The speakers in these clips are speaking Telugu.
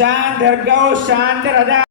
शांतिर्गौ शांतिरजा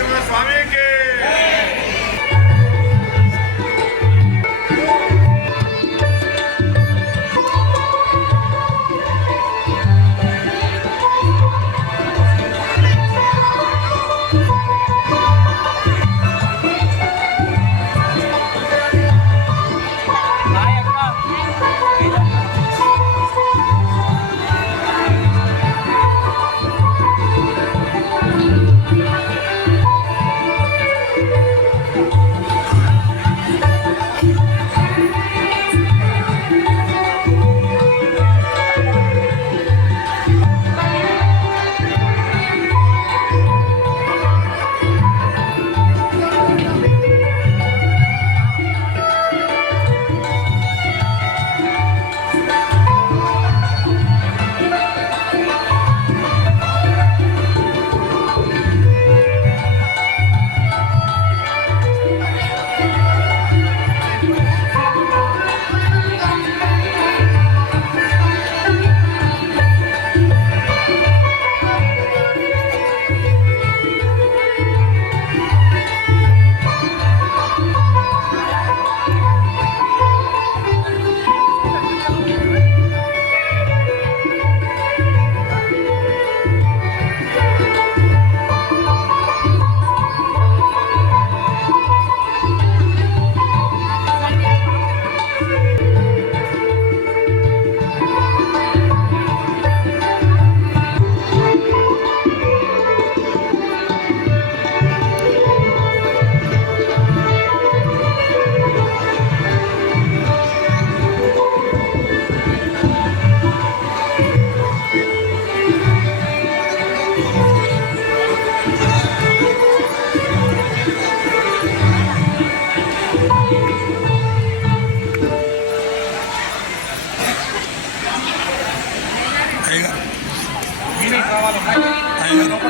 నరసింహ స్వామికి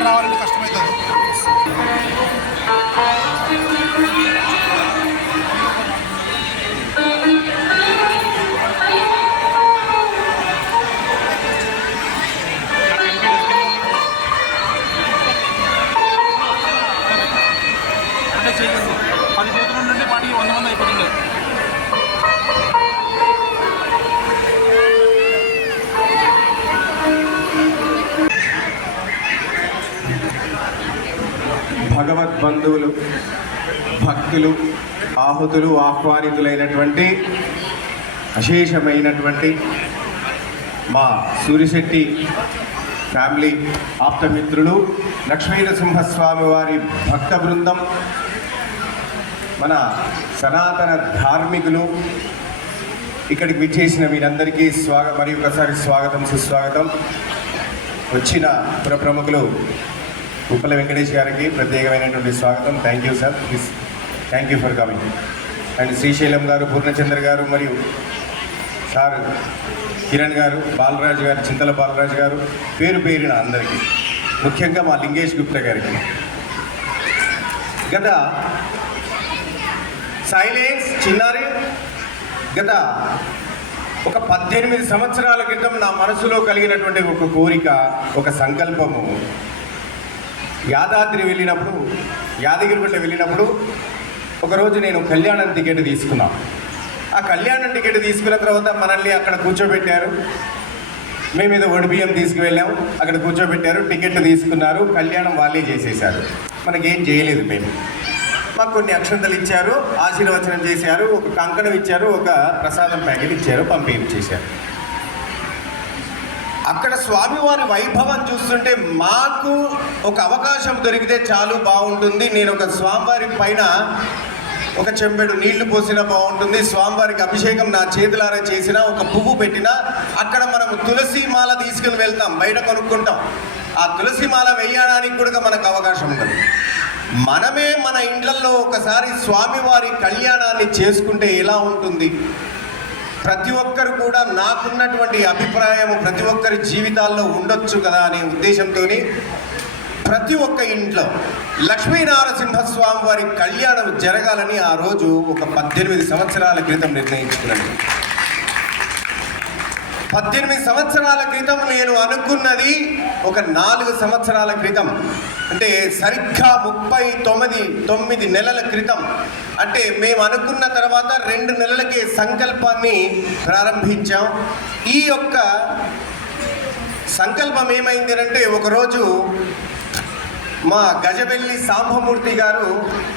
రావాలంటే కష్టమవుతుంది. అంటే 10 సంవత్సరాల నుండి వాటికి 100 మంది అయిపోతుంది. భగవద్బంధువులు, భక్తులు, ఆహుతులు, ఆహ్వానితులైనటువంటి అశేషమైనటువంటి మా సూరిశెట్టి ఫ్యామిలీ ఆప్తమిత్రులు, లక్ష్మీనరసింహస్వామి వారి భక్త బృందం, మన సనాతన ధార్మికులు, ఇక్కడికి విచ్చేసిన మీరందరికీ మరి ఒకసారి స్వాగతం, సుస్వాగతం. వచ్చిన పుర ప్రముఖులు ఉప్పల వెంకటేష్ గారికి ప్రత్యేకమైనటువంటి స్వాగతం. Thank you sir, please, thank you for coming. And Srisailam గారు, పూర్ణచంద్ర గారు, మరియు సార్ కిరణ్ గారు, బాలరాజు గారు, చింతల బాలరాజు గారు, పేరు పేరిన అందరికీ, ముఖ్యంగా మా లింగేష్ గుప్తా గారికి. గత సైలెన్స్ చిన్నారి గత ఒక 18 సంవత్సరాల క్రితం నా మనసులో కలిగినటువంటి ఒక కోరిక, ఒక సంకల్పము, యాదగిరిగుట్ట వెళ్ళినప్పుడు ఒకరోజు నేను కళ్యాణం టికెట్ తీసుకున్నాను. ఆ కళ్యాణం టికెట్ తీసుకున్న తర్వాత మనల్ని అక్కడ కూర్చోబెట్టారు. మేము ఏదో ఒడిబియ్యం తీసుకువెళ్ళాము, అక్కడ కూర్చోబెట్టారు, టికెట్ తీసుకున్నారు, కళ్యాణం వాళ్ళే చేసేసారు. మనకేం చేయలేదు. మాకు కొన్ని అక్షంతలు ఇచ్చారు, ఆశీర్వచనం చేశారు, ఒక కంకణం ఇచ్చారు, ఒక ప్రసాదం ప్యాకెట్ ఇచ్చారు, పంపించేశారు. అక్కడ స్వామివారి వైభవం చూస్తుంటే మాకు ఒక అవకాశం దొరికితే చాలు, బాగుంటుంది. నేను ఒక స్వామివారి పైన ఒక చెంబెడు నీళ్లు పోసినా బాగుంటుంది, స్వామివారికి అభిషేకం నా చేతులారా చేసినా, ఒక పువ్వు పెట్టినా, అక్కడ మనము తులసి మాల తీసుకుని వెళ్తాం, బయట కొనుక్కుంటాం. ఆ తులసి మాల వేయడానికి కూడా మనకు అవకాశం ఉండదు. మనమే మన ఇండ్లలో ఒకసారి స్వామివారి కళ్యాణాన్ని చేసుకుంటే ఎలా ఉంటుంది? ప్రతి ఒక్కరు కూడా నాకున్నటువంటి అభిప్రాయం ప్రతి ఒక్కరి జీవితాల్లో ఉండొచ్చు కదా అనే ఉద్దేశంతో ప్రతి ఒక్క ఇంట్లో లక్ష్మీనరసింహస్వామి వారి కళ్యాణం జరగాలని ఆ రోజు ఒక 18 సంవత్సరాల క్రితం నిర్ణయించుకున్నాను. 18 సంవత్సరాల క్రితం నేను అనుకున్నది ఒక 4 సంవత్సరాల క్రితం అంటే సరిగ్గా 39 నెలల క్రితం, అంటే మేము అనుకున్న తర్వాత 2 నెలలకే సంకల్పాన్ని ప్రారంభించాం. ఈ యొక్క సంకల్పం ఏమైంది అంటే, ఒకరోజు మా గజవెల్లి సాంబమూర్తి గారు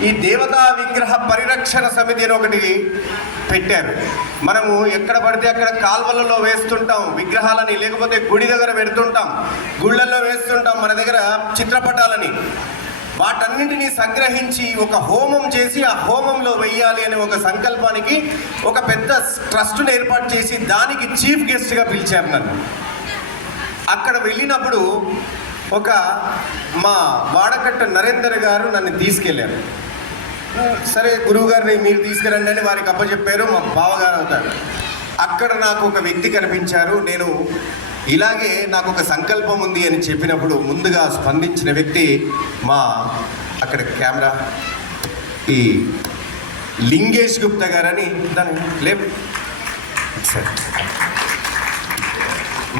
ఈ దేవతా విగ్రహ పరిరక్షణ సమితి అని ఒకటి పెట్టారు. మనము ఎక్కడ పడితే అక్కడ కాల్వలలో వేస్తుంటాం విగ్రహాలని, లేకపోతే గుడి దగ్గర పెడుతుంటాం, గుళ్ళల్లో వేస్తుంటాం మన దగ్గర చిత్రపటాలని. వాటన్నింటినీ సంగ్రహించి ఒక హోమం చేసి ఆ హోమంలో వెయ్యాలి అనే ఒక సంకల్పానికి ఒక పెద్ద ట్రస్ట్ను ఏర్పాటు చేసి దానికి చీఫ్ గెస్ట్గా పిలిచారు నన్ను. అక్కడ వెళ్ళినప్పుడు ఒక మా వాడకట్ట నరేందర్ గారు నన్ను తీసుకెళ్ళారు. సరే గురువు గారిని మీరు తీసుకురండి అని వారికి అప్పచెప్పారు. మా బావగారు అవుతారు. అక్కడ నాకు ఒక వ్యక్తి కనిపించారు. నేను ఇలాగే నాకు ఒక సంకల్పం ఉంది అని చెప్పినప్పుడు ముందుగా స్పందించిన వ్యక్తి మా అక్కడ కెమెరా ఈ లింగేష్ గుప్తా గారని, దాన్ని లేపు సరే,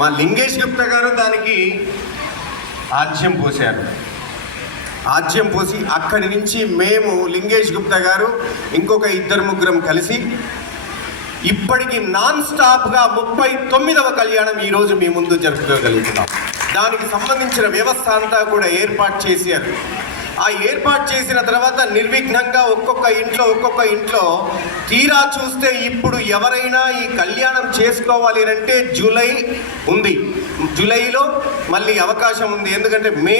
మా లింగేష్ గుప్తా గారు దానికి ఆజ్యం పోశారు. ఆజ్యం పోసి అక్కడి నుంచి మేము లింగేష్ గుప్తా గారు ఇంకొక 2-3 కలిసి ఇప్పటికి నాన్ స్టాప్గా 39వ కళ్యాణం ఈరోజు మీ ముందు జరుపుకోగలుగుతున్నాం. దానికి సంబంధించిన వ్యవస్థ అంతా కూడా ఏర్పాటు చేశారు. ఆ ఏర్పాటు చేసిన తర్వాత నిర్విఘ్నంగా ఒక్కొక్క ఇంట్లో తీరా చూస్తే ఇప్పుడు ఎవరైనా ఈ కళ్యాణం చేసుకోవాలి అంటే జూలై ఉంది, జూలైలో మళ్ళీ అవకాశం ఉంది. ఎందుకంటే మే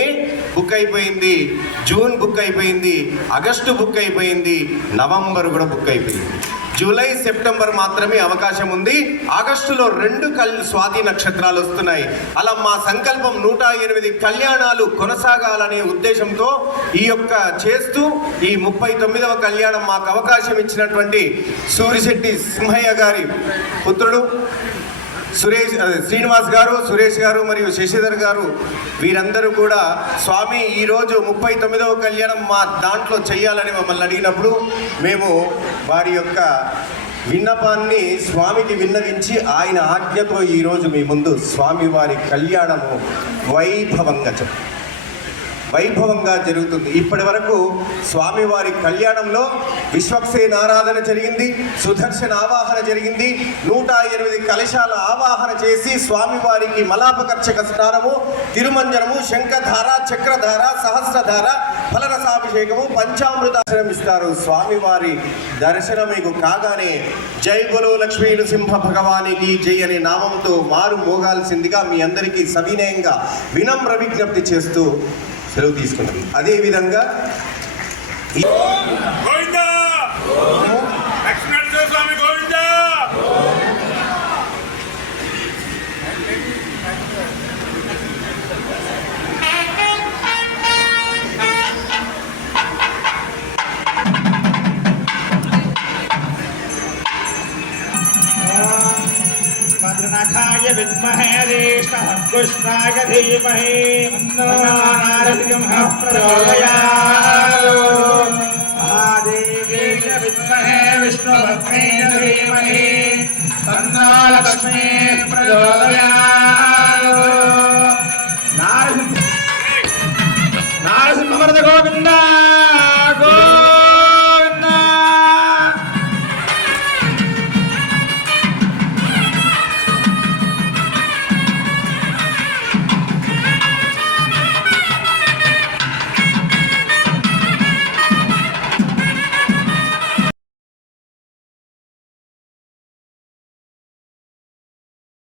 బుక్ అయిపోయింది, జూన్ బుక్ అయిపోయింది, ఆగస్టు బుక్ అయిపోయింది, నవంబర్ కూడా బుక్ అయిపోయింది. జూలై సెప్టెంబర్ మాత్రమే అవకాశం ఉంది. ఆగస్టులో 2 స్వాతి నక్షత్రాలు వస్తున్నాయి. అలా మా సంకల్పం 108 కళ్యాణాలు కొనసాగాలనే ఉద్దేశంతో ఈ యొక్క చేస్తూ ఈ 39వ కళ్యాణం మాకు అవకాశం ఇచ్చినటువంటి సూరిశెట్టి సింహయ్య గారి పుత్రుడు శ్రీనివాస్ గారు, సురేష్ గారు మరియు శశిధర్ గారు, వీరందరూ కూడా స్వామి ఈరోజు 39వ కళ్యాణం మా దాంట్లో చెయ్యాలని మమ్మల్ని అడిగినప్పుడు మేము వారి యొక్క విన్నపాన్ని స్వామికి విన్నవించి ఆయన ఆజ్ఞతో ఈరోజు మీ ముందు స్వామివారి కళ్యాణము వైభవంగా జరుగుతుంది. ఇప్పటి వరకు స్వామివారి కళ్యాణంలో విశ్వక్సేన ఆరాధన జరిగింది, సుదర్శన ఆవాహన జరిగింది, 108 కలశాల ఆవాహన చేసి స్వామివారికి మలాపకర్చక స్నానము, తిరుమంజనము, శంఖధార, చక్రధార, సహస్రధార, ఫలరసాభిషేకము, పంచామృతాశ్రయం ఇస్తారు. స్వామివారి దర్శనం మీకు కాగానే జై బలో లక్ష్మీ నృసింహ భగవానికి జై అనే నామంతో మారు మోగాల్సిందిగా మీ అందరికీ సవినయంగా వినమ్ర విజ్ఞప్తి చేస్తూ సెలవు తీసుకున్నాం. అదేవిధంగా भद्रनाथाय विद्महे अरिष्टहस्तपुष्पाय धीमहि तन्नो नारसिंहः प्रचोदयात्। महादेव्यै च विद्महे विष्णुपत्न्यै च धीमहि तन्नो लक्ष्मीः प्रचोदयात्।